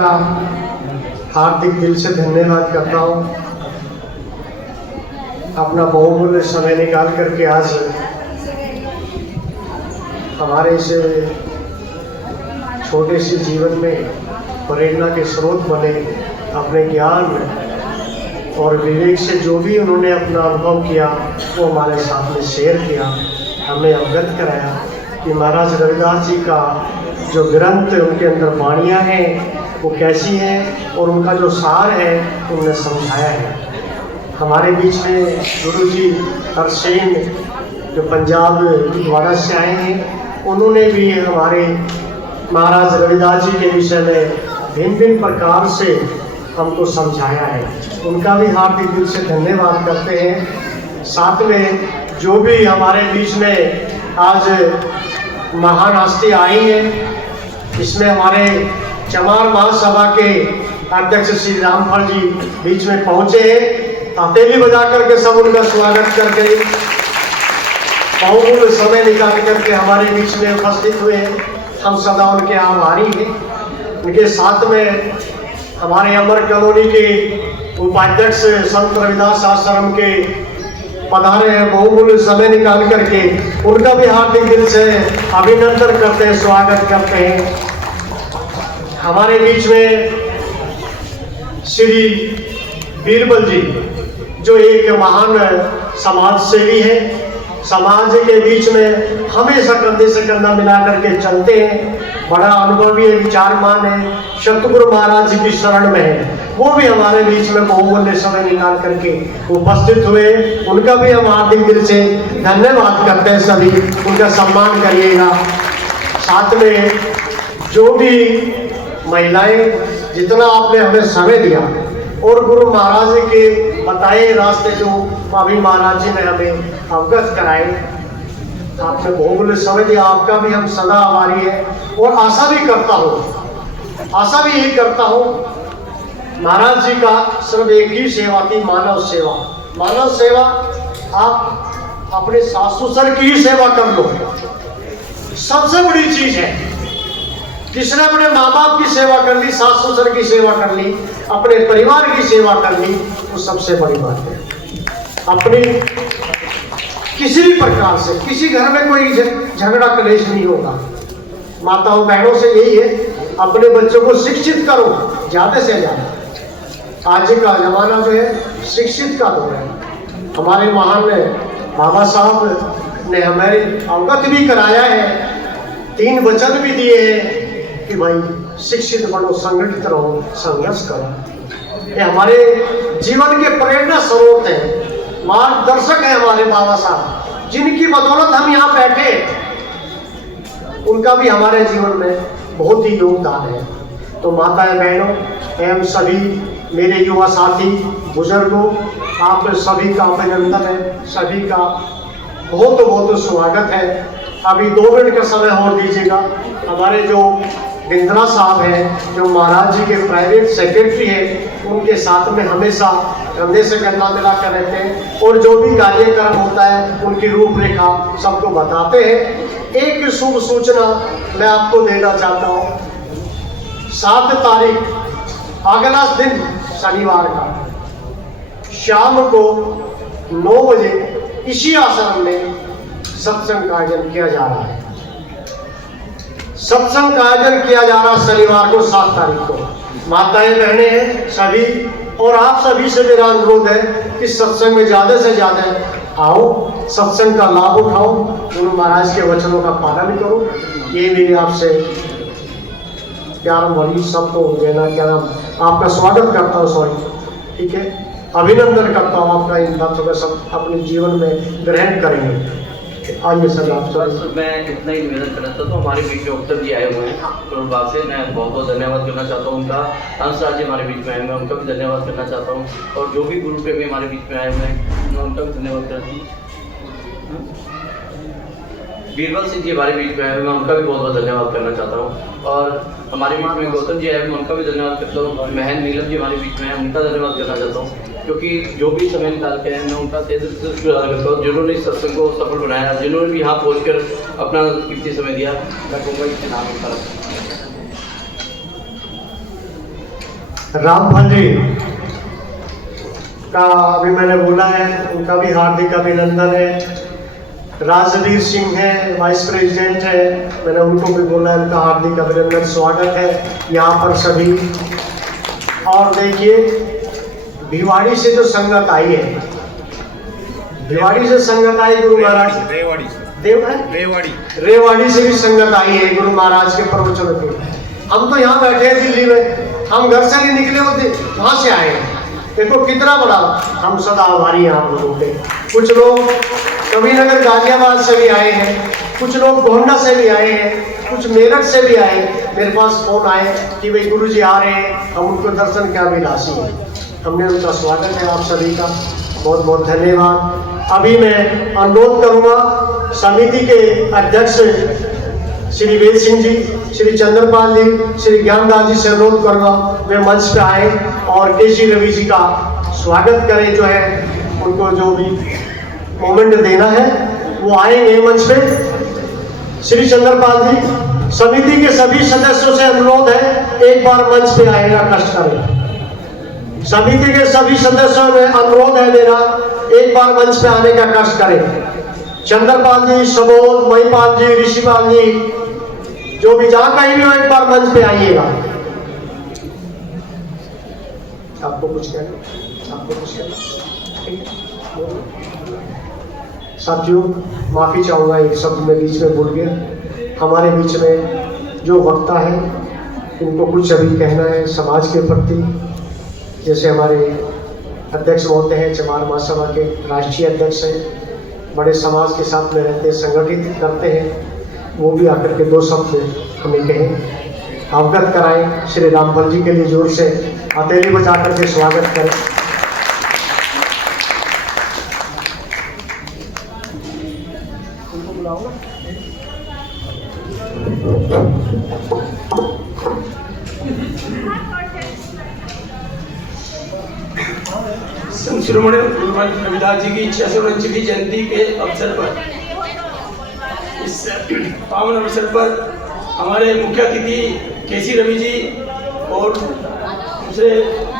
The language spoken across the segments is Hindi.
हार्दिक दिल से धन्यवाद करता हूँ। अपना बहुमूल्य समय निकाल करके आज हमारे इस छोटे से जीवन में प्रेरणा के स्रोत बने, अपने ज्ञान और विवेक से जो भी उन्होंने अपना अनुभव किया वो हमारे साथ में शेयर किया, हमें अवगत कराया कि महाराज रविदास जी का जो ग्रंथ उनके अंदर वाणियाँ हैं वो कैसी हैं और उनका जो सार है उन्होंने समझाया है। हमारे बीच में गुरु जी हरसेन जो पंजाब द्वारा से आए हैं, उन्होंने भी हमारे महाराज रविदास जी के विषय में भिन्न भिन्न प्रकार से हमको समझाया है। उनका भी हार्दिक दिल से धन्यवाद करते हैं। साथ में जो भी हमारे बीच में आज महान हस्ती आई है, इसमें हमारे चमार महासभा के अध्यक्ष श्री रामफल जी बीच में पहुंचे हैं। हथेली बजा करके सब उनका स्वागत करके बहुमूल्य समय निकाल करके हमारे बीच में उपस्थित हुए हैं। हम सदा उनके आभारी हैं। उनके साथ में हमारे अमर कॉलोनी के उपाध्यक्ष संत रविदास आश्रम के पधारे हैं, बहुमूल्य समय निकाल करके उनका भी हार्दिक दिल से अभिनंदन करते हैं, स्वागत करते हैं। हमारे बीच में श्री बीरबल जी जो एक महान समाज सेवी है, समाज के बीच में हमेशा कंधे से कंधा मिला करके चलते हैं, बड़ा अनुभवी है, विचारमान है, सतगुरु महाराज जी की शरण में है। वो भी हमारे बीच में बहुमूल्य समय निकाल करके उपस्थित हुए। उनका भी हम हार्दिक दिल से धन्यवाद करते हैं। सभी उनका सम्मान करिएगा। साथ में जो भी महिलाएं, जितना आपने हमें समय दिया और गुरु महाराज के बताए रास्ते जो अभी महाराज जी ने हमें अवगत कराए, आपने बहुमूल्य समय दिया, आपका भी हम सदा आभारी है। और आशा भी यही करता हूँ, महाराज जी का सिर्फ एक ही सेवा थी, मानव सेवा। मानव सेवा आप अपने सास ससुर की ही सेवा कर लो, सबसे बड़ी चीज है। जिसने अपने माँ बाप की सेवा कर ली, सास ससुर की सेवा कर ली, अपने परिवार की सेवा कर ली, वो सबसे बड़ी बात है। अपनी किसी भी प्रकार से किसी घर में कोई झगड़ा कलेश नहीं होगा। माताओं बहनों से यही है, अपने बच्चों को शिक्षित करो ज्यादा से ज्यादा। आज का जमाना जो है शिक्षित का दौर है। हमारे महान बाबा साहब ने हमें अवगत भी कराया है, 3 वचन भी दिए हैं कि भाई शिक्षित बनो, संगठित रहो, संघर्ष करो। ये हमारे जीवन के प्रेरणा स्रोत हैं, मार्गदर्शक है हमारे बाबा साहब, जिनकी बदौलत हम यहाँ बैठे। उनका भी हमारे जीवन में बहुत ही योगदान है। तो माताएं बहनों एवं सभी मेरे युवा साथी बुजुर्गों, आप सभी का अभिनंदन है, सभी का बहुत बहुत स्वागत है। अभी 2 मिनट का समय और दीजिएगा। हमारे जो बिंद्रा साहब हैं, जो महाराज जी के प्राइवेट सेक्रेटरी हैं, उनके साथ में हमेशा कंधे से कंधा मिलाकर रहते हैं और जो भी कार्यक्रम होता है उनकी रूपरेखा सबको बताते हैं। एक शुभ सूचना मैं आपको देना चाहता हूँ। 7 तारीख अगला दिन शनिवार का शाम को 9 बजे इसी आश्रम में सत्संग का आयोजन किया जा रहा है। सत्संग का आयोजन किया जा रहा है शनिवार को 7 तारीख को। माताएं बहनें हैं सभी, और आप सभी से मेरा अनुरोध है कि सत्संग में ज्यादा से ज्यादा आओ, सत्संग का लाभ उठाओ, गुरु महाराज के वचनों का पालन करो। ये मेरी आपसे प्यार भरी सबको देना, क्या नाम, आपका स्वागत करता हूँ, सॉरी, ठीक है, अभिनंदन करता हूँ आपका। इन बातों का सब अपने जीवन में ग्रहण करेंगे। आइए सर, आप सर। मैं इतना ही निवेदन करना चाहता हूँ। हमारे बीच में उत्तर जी आए हुए हैं, तो बात से मैं बहुत बहुत धन्यवाद करना चाहता हूँ उनका। हंसराज जी हमारे बीच में आए, मैं उनका भी धन्यवाद करना चाहता हूँ। और जो भी गुरु प्रेमी हमारे बीच में आए हुए हैं, मैं उनका भी धन्यवाद करता हूँ। बीरबल सिंह जी हमारे बीच में आए, मैं उनका भी बहुत बहुत धन्यवाद करना चाहता हूँ। और हमारे बीच में गौतम जी आए, मैं उनका भी धन्यवाद करता हूँ। महन नीलम जी हमारे बीच में है, उनका धन्यवाद करना चाहता हूँ, क्योंकि जो भी समय निकाल के हैं मैं उनका तहे दिल से शुक्रिया करता हूँ, जिन्होंने इस सत्संग को सफल बनाया, जिन्होंने भी यहाँ पहुँच कर अपना कीमती समय दिया। मैं कहूँगा इसके नाम पर रामफल जी का अभी मैंने बोला है, उनका भी हार्दिक अभिनंदन है। राजवीर सिंह है, वाइस प्रेसिडेंट है, मैंने उनको भी बोला है, उनका हार्दिक अभिनंदन, स्वागत है यहाँ पर सभी। और देखिए भिवाड़ी से जो संगत आई है, भिवाड़ी से संगत आई गुरु महाराज रेवाड़ी से भी संगत आई है गुरु महाराज के प्रवचनों की। हम तो यहाँ बैठे हैं दिल्ली में, हम घर से नहीं निकले होते, वहां से आए हैं। देखो कितना बड़ा, हम सदा आभारी हैं आप लोगों के। कुछ लोग कबीरनगर गाजियाबाद से भी आए हैं, कुछ लोग गोंडा से भी आए हैं, कुछ मेरठ से भी आए। मेरे पास फोन आए कि भाई गुरु जी आ रहे हैं, हम उनको दर्शन क्या अभिलाषी है। हमने उनका स्वागत है आप सभी का, बहुत बहुत धन्यवाद। अभी मैं अनुरोध करूंगा समिति के अध्यक्ष श्री वेद सिंह जी, श्री चंद्रपाल जी, श्री ज्ञानदास जी से अनुरोध करूंगा वे मंच पे आए और केसी रवि जी का स्वागत करें। जो है उनको जो भी मोमेंट देना है वो आएंगे मंच पे। श्री चंद्रपाल जी, समिति के सभी सदस्यों से अनुरोध है एक बार मंच पे आएगा, कष्ट करें। समिति के सभी सदस्यों में अनुरोध है मेरा, एक बार मंच पे आने का कष्ट करें। चंद्रपाल जी, सबोध, महिपाल जी, ऋषिपाल जी, जो भी जहां कहीं भी हो एक बार मंच पे आइएगा। आपको कुछ कहना, आपको कुछ कहना? साथियों माफी चाहूंगा, एक शब्द में बीच में भूल गया। हमारे बीच में जो वक्ता है इनको कुछ अभी कहना है समाज के प्रति। जैसे हमारे अध्यक्ष बोलते हैं, चमार महासभा के राष्ट्रीय अध्यक्ष हैं, बड़े समाज के साथ में रहते हैं, संगठित करते हैं, वो भी आकर के दो शब्द हमें कहें, अवगत कराएं। श्री रामफल जी के लिए जोर से हथेली बजा करके स्वागत करें। उनको बुलाओ। संत शिरोमणि रविदास जी की 649वीं जयंती के अवसर पर, इस पावन अवसर पर हमारे मुख्य अतिथि केसी रवि जी और दूसरे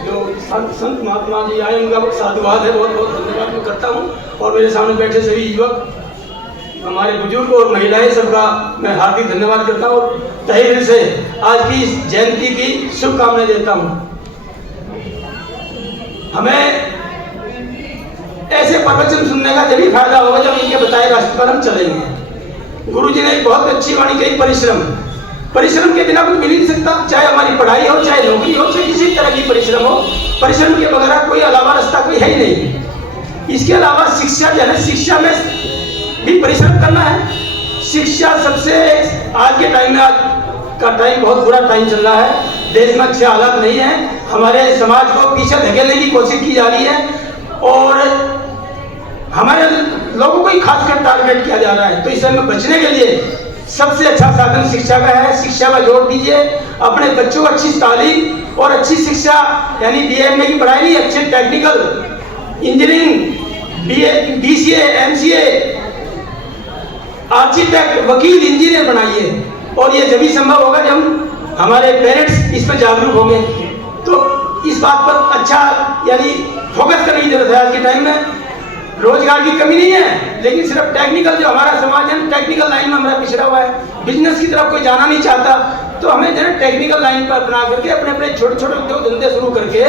जो संत महात्मा जी आए, उनका साधुवाद है, बहुत बहुत धन्यवाद मैं करता हूँ। और मेरे सामने बैठे सभी युवक, हमारे बुजुर्ग और महिलाएं, सबका मैं हार्दिक धन्यवाद करता हूँ और तहे दिल से आज की इस जयंती की शुभकामनाएं देता हूँ। हमें ऐसे प्रवचन सुनने का जब फायदा होगा जब इनके बताए रास्ते पर हम चलेंगे। गुरु जी ने एक बहुत अच्छी वाणी कही, परिश्रम। परिश्रम के बिना कुछ मिल नहीं सकता, चाहे हमारी पढ़ाई हो, चाहे नौकरी हो, चाहे किसी तरह की परिश्रम हो। परिश्रम के बगैर कोई अलावा रास्ता कोई है ही नहीं। इसके अलावा शिक्षा जो है, शिक्षा में भी परिश्रम करना है। शिक्षा सबसे, आज के टाइम में, आज का टाइम बहुत बुरा टाइम चल रहा है, देश में अच्छे हालात नहीं है, हमारे समाज को पीछे धकेलने की कोशिश की जा रही है और हमारे लोगों को ही खासकर टारगेट किया जा रहा है। तो इस समय बचने के लिए सबसे अच्छा साधन शिक्षा का है। शिक्षा पर जोर दीजिए, अपने बच्चों को अच्छी तालीम और अच्छी शिक्षा, यानी BA की पढ़ाई नहीं, अच्छे technical, engineering, BCA, MCA, architect, वकील, इंजीनियर बनाइए। और ये जब ही संभव होगा जब हमारे पेरेंट्स इस पर जागरूक होंगे। तो इस बात पर अच्छा यानी फोकस करने की जरूरत है। आज के टाइम में रोजगार की कमी नहीं है, लेकिन सिर्फ टेक्निकल, जो हमारा समाज है टेक्निकल लाइन में हमारा पिछड़ा हुआ है, बिजनेस की तरफ कोई जाना नहीं चाहता। तो हमें जो है टेक्निकल लाइन पर अपना करके अपने अपने छोटे छोटे उद्योग धंधे शुरू करके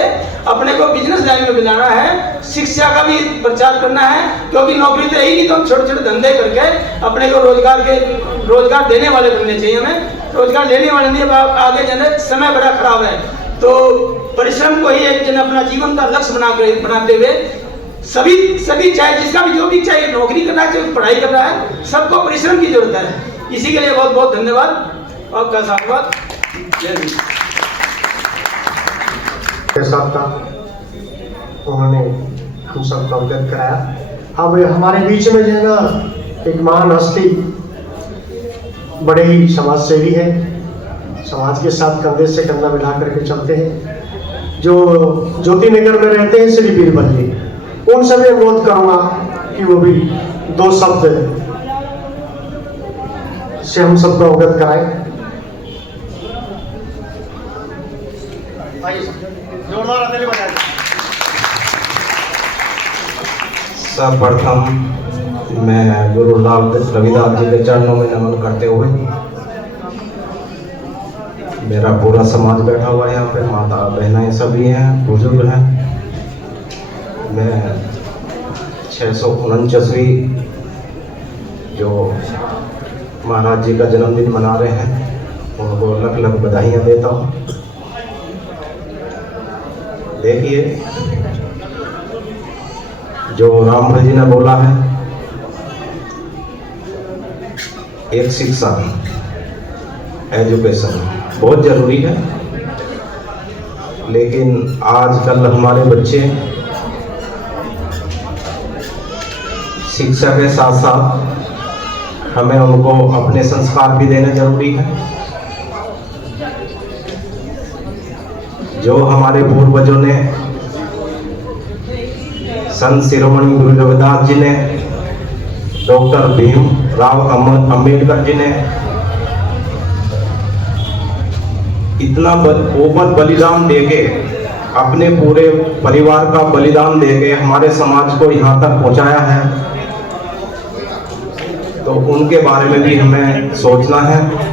अपने को बिजनेस लाइन में मिलाना है। शिक्षा का भी प्रचार करना है, क्योंकि नौकरी तो यही नहीं, तो हम छोटे छोटे धंधे करके अपने को रोजगार देने वाले बनने चाहिए। हमें रोजगार लेने वाले नहीं, आगे जो है समय बड़ा खराब है। तो परिश्रम को ही एक जन अपना जीवन का लक्ष्य बनाते हुए सभी चाहे जिसका भी जो भी चाहे नौकरी करना है, चाहे पढ़ाई करना है, सबको परिश्रम की जरूरत है। इसी के लिए बहुत बहुत धन्यवाद, आपका साधुवाद। जय हिंद। उन्होंने हम सबको अवगत कराया। अब हमारे बीच में जो है ना एक महान हस्ती, बड़े ही समाज सेवी है, समाज के साथ कंधे से कंधा मिला करके चलते हैं, जो ज्योति नगर में रहते हैं, श्री बीरबल जी। उनसे भी अनुरोध करूंगा कि वो भी दो शब्द से हम सबको अवगत कराएं। आइए सर, जोरदार ताली बजाएं। सर्वप्रथम मैं गुरु रविदास जी के चरणों में नमन करते हुए, मेरा पूरा समाज बैठा हुआ है यहाँ पे, माता बहनें सभी हैं, बुजुर्ग हैं। मैं 649वीं जो महाराज जी का जन्मदिन मना रहे हैं, उनको लख लख बधाइयाँ देता हूँ। देखिए, जो राम जी ने बोला है, एक शिक्षा, एजुकेशन बहुत ज़रूरी है, लेकिन आजकल हमारे बच्चे शिक्षा के साथ साथ हमें उनको अपने संस्कार भी देने जरूरी है। जो हमारे पूर्वजों ने, संत शिरोमणि गुरु रविदास जी ने, डॉक्टर भीमराव अम्बेडकर जी ने इतना ओपन बलिदान देके, अपने पूरे परिवार का बलिदान देके हमारे समाज को यहाँ तक पहुँचाया है, तो उनके बारे में भी हमें सोचना है।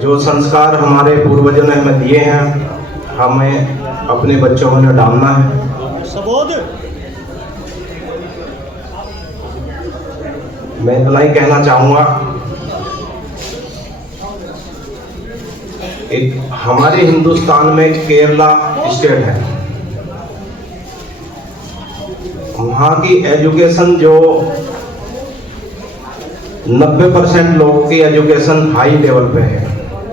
जो संस्कार हमारे पूर्वजों ने हमें दिए हैं, हमें अपने बच्चों में डालना है। मैं इतना ही कहना चाहूँगा, एक हमारे हिंदुस्तान में केरला स्टेट है, वहाँ की एजुकेशन जो 90% लोगों की एजुकेशन हाई लेवल पे है,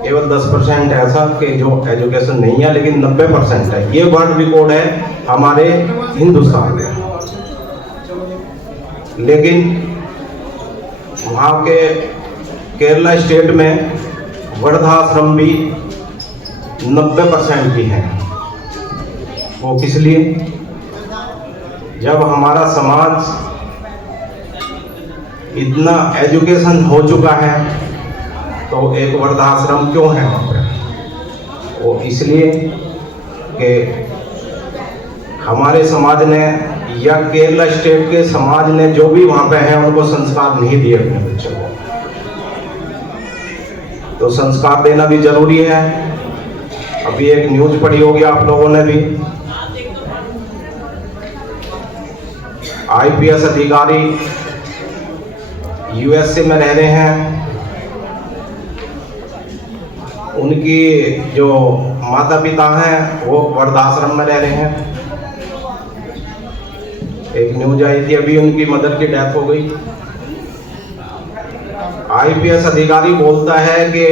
केवल 10% ऐसा कि जो एजुकेशन नहीं है, लेकिन 90% है। ये वर्ल्ड रिकॉर्ड है हमारे हिंदुस्तान में। लेकिन वहाँ के केरला स्टेट में वृद्धाश्रम भी 90% की हैं। वो किस लिए? जब हमारा समाज इतना एजुकेशन हो चुका है, तो एक वृद्धाश्रम क्यों है वहाँ पे? वो इसलिए कि हमारे समाज ने या केरला स्टेट के समाज ने जो भी वहाँ पे है, उनको संस्कार नहीं दिए अपने बच्चों को। तो संस्कार देना भी जरूरी है। अभी एक न्यूज पढ़ी होगी आप लोगों ने भी, आईपीएस अधिकारी यूएसए में रह रहे हैं, उनकी जो माता पिता हैं वो वृद्धाश्रम में रह रहे हैं। एक न्यूज आई थी अभी, उनकी मदर की डेथ हो गई। आईपीएस अधिकारी बोलता है कि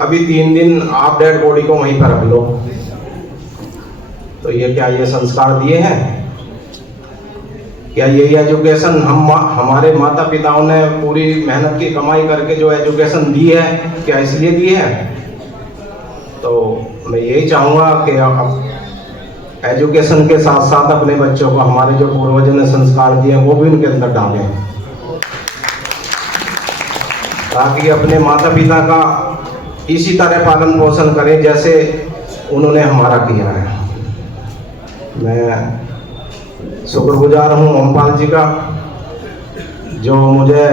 अभी 3 दिन आप डेड बॉडी को वहीं पर रख लो। तो ये क्या, ये संस्कार दिए हैं? क्या यही एजुकेशन हमारे माता पिताओं ने पूरी मेहनत की कमाई करके जो एजुकेशन दी है, क्या इसलिए दी है? तो मैं यही चाहूँगा कि आप एजुकेशन के साथ साथ अपने बच्चों को हमारे जो पूर्वजों ने संस्कार दिए वो भी उनके अंदर डालें, ताकि अपने माता पिता का इसी तरह पालन पोषण करें जैसे उन्होंने हमारा किया है। मैं शुक्रगुजार हूँ ओमपाल जी का, जो मुझे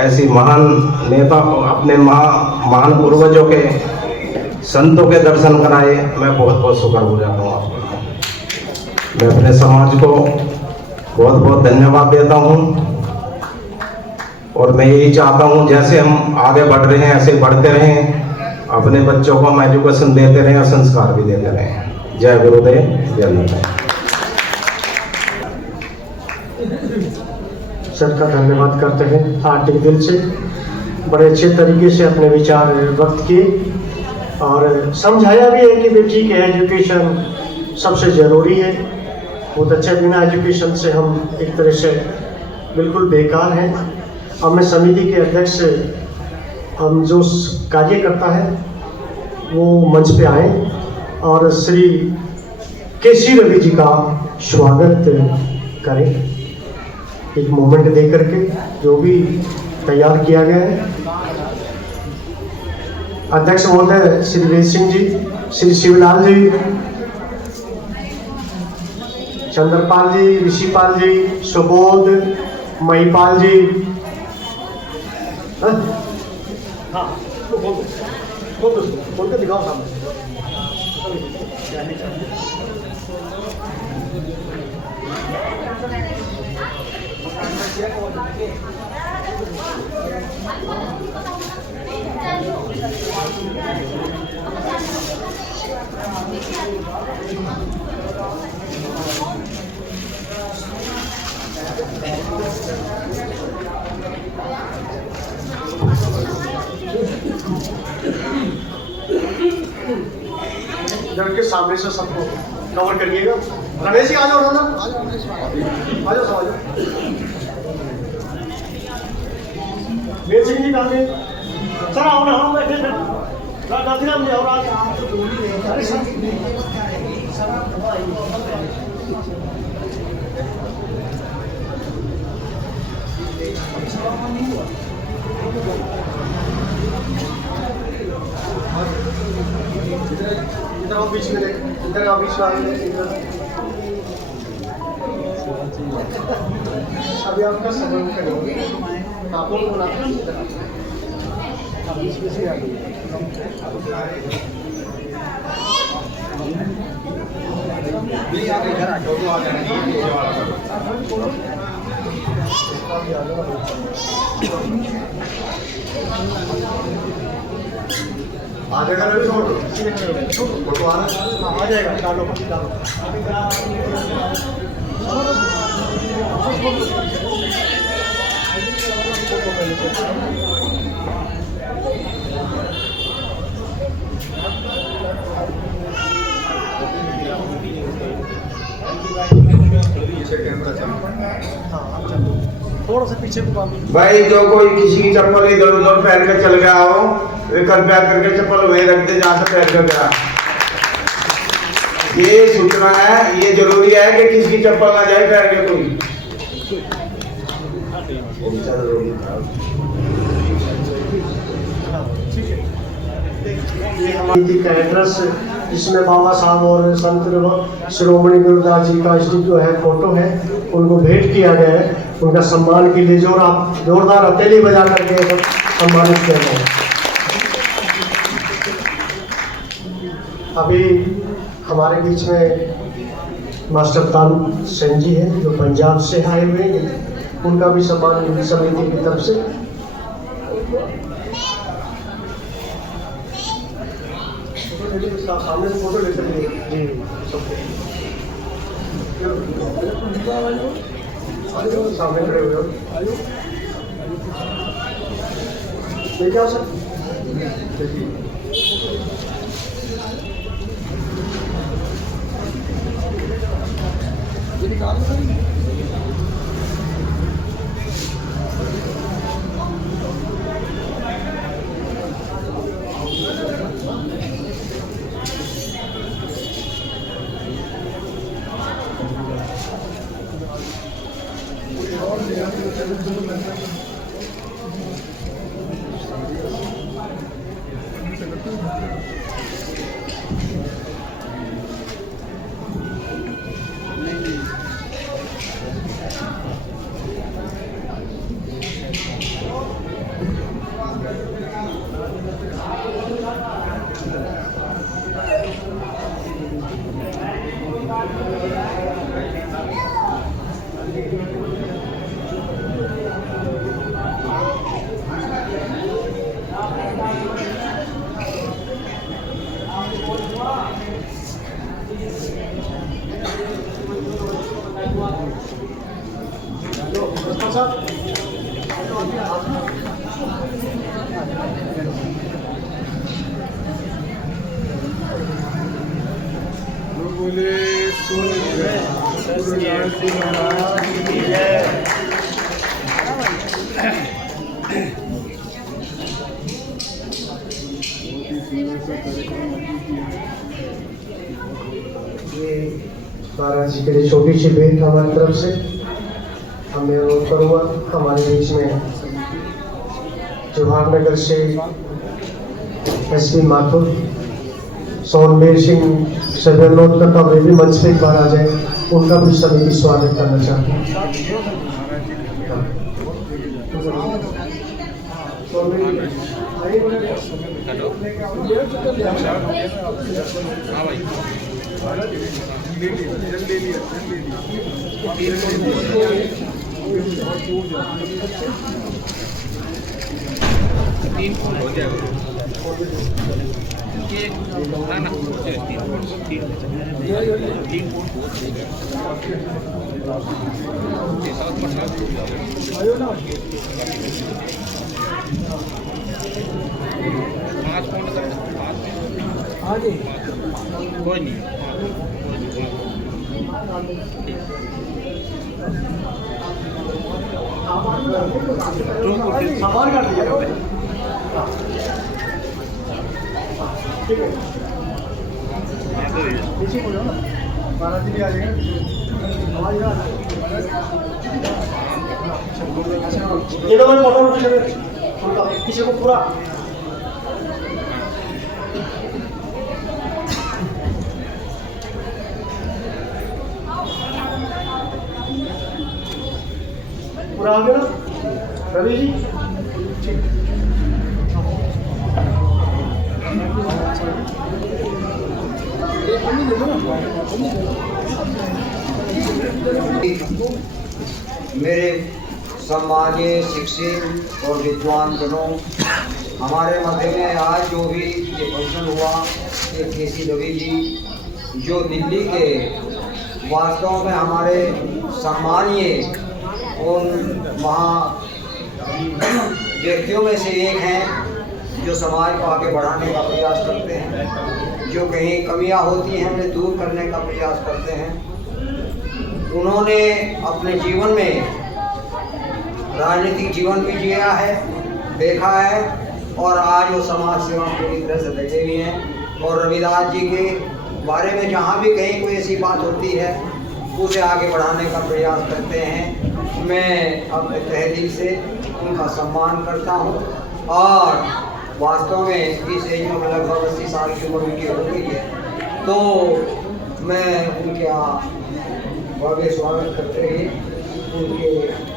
ऐसी महान नेता, अपने महान पूर्वजों के, संतों के दर्शन कराए। मैं बहुत बहुत शुक्रगुजार हूँ आपका। मैं अपने समाज को बहुत बहुत धन्यवाद देता हूँ, और मैं यही चाहता हूँ जैसे हम आगे बढ़ रहे हैं ऐसे बढ़ते रहें, अपने बच्चों को हम एजुकेशन देते रहें और संस्कार भी देते रहें। जय गुरुदेव, जय माता। सर का धन्यवाद करते हैं हार्दिक दिल से। बड़े अच्छे तरीके से अपने विचार व्यक्त किए और समझाया भी है कि बेटी के एजुकेशन सबसे ज़रूरी है। बहुत अच्छे, बिना एजुकेशन से हम एक तरह से बिल्कुल बेकार हैं। अब मैं समिति के अध्यक्ष, हम जो कार्य करता है वो मंच पे आए और श्री केसी रवि जी का स्वागत करें, एक मोमेंट दे करके जो भी तैयार किया गया है। अध्यक्ष महोदय श्री वीर सिंह जी, श्री शिवलाल जी, चंद्रपाल जी, ऋषिपाल जी, सुबोध, महिपाल जी। हाँ, बोल के दिखाओ सामने। घर के सामने से सबको कवर करिएगा। रमेश जी आ जाओ, आ जाओ सब आ जाओ। वीर सिंह जी कहाँ गए? सर आओ ना, हम बैठे थे। गांधीराम जी और आज अरे सर इधर आओ बीच में, इधर आओ बीच में। अभी आपका समय करेंगे, आपको बुलाते हैं। बीच में से आ जाएगा, छोड़ आ जाएगा। डालो थोड़ा सा पीछे भाई, जो कोई किसी की चप्पल इधर उधर पहन के चल गया हो, वे कृपया करके चप्पल वहीं रख दे जहाँ से पहन कर गया। ये सूचना है, ये जरूरी है कि किसी की चप्पल ना जाए पहन के कोई। ये हमारी का एड्रेस, इसमें बाबा साहब और संत श्रोमणी गुरुदास जी का जो है फोटो है, उनको भेंट किया गया है। उनका सम्मान के लिए जोरदार हथेली बजा करके सम्मानित किया गया है। अभी हमारे बीच में मास्टर तान सेन जी हैं, जो पंजाब से आए हुए हैं। उनका भी सम्मान समिति की तरफ से। सामने से फोटो लेते हैं सामने खड़े हुए हो, लेके आओ सर। महाराज जी के लिए छोटी सी भेंट हमारी तरफ से। हमें अनुरोध करूँगा, हमारे बीच में जवाहरनगर से एसपी माथुर सोनवीर सिंह से भी अनुरोध करता हूँ वे भी मंच पे एक बार आ जाए, उनका भी समिति स्वागत करना चाहती हूँ। कोई नहीं सामान कर दिया ठीक है, नीचे बोलो ना, महाराज जी भी आ जाएगा। ये तो मैं फोटो किसी को पूरा पूरा आ गया ना रवि जी, ठीक। मेरे सम्मानीय शिक्षित और विद्वान जनों, हमारे मध्य में आज जो भी ये फंक्शन हुआ, ये केसी रवि जी जो दिल्ली के वास्तव में हमारे सम्मानीय उन वहाँ व्यक्तियों में से एक हैं जो समाज को आगे बढ़ाने का प्रयास करते हैं, जो कहीं कमियां होती हैं उन्हें दूर करने का प्रयास करते हैं। उन्होंने अपने जीवन में राजनीतिक जीवन भी जिया है, देखा है, और आज वो समाज सेवा पूरी तरह से लगे हुए हैं। और रविदास जी के बारे में जहाँ भी कहीं कोई ऐसी बात होती है उसे आगे बढ़ाने का प्रयास करते हैं। मैं अपने तहे दिल से उनका सम्मान करता हूँ और वास्तव में इस एज में लगभग 80 साल की उम्र उनकी हो गई है, तो मैं उनका भव्य स्वागत करते हुए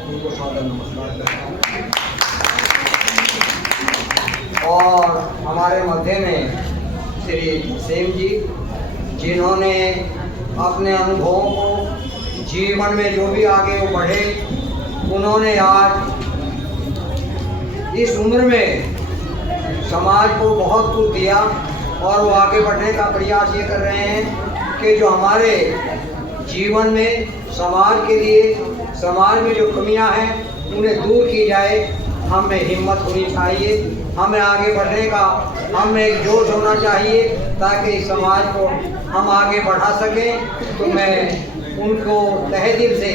उनको सादर नमस्कार करता हूँ। और हमारे मध्य में श्री सेम जी, जिन्होंने अपने अनुभवों को जीवन में जो भी आगे वो बढ़े, उन्होंने आज इस उम्र में समाज को बहुत कुछ दिया और वो आगे बढ़ने का प्रयास ये कर रहे हैं कि जो हमारे जीवन में समाज के लिए, समाज में जो कमियां हैं उन्हें दूर की जाए। हमें हिम्मत होनी चाहिए, हमें आगे बढ़ने का हमें एक जोश होना चाहिए ताकि इस समाज को हम आगे बढ़ा सकें। तो मैं उनको तहे दिल से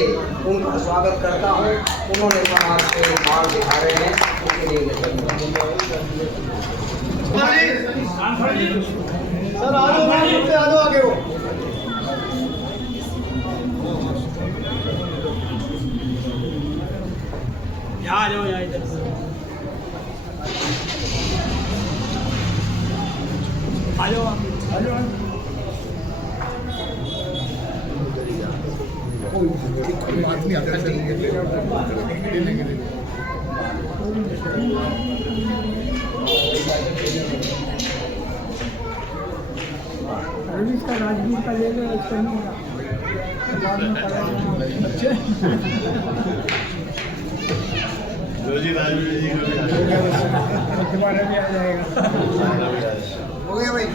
उनका स्वागत करता हूँ। उन्होंने समाज को मार्ग दिखा रहे हैं, उसके लिए सर आ जाओ आगे वो यहाँ आ जाओ, यहाँ इधर आ जाओ, आ जाओ। रवि का राजगीर का ले लो, इसका नहीं हो गया भाई।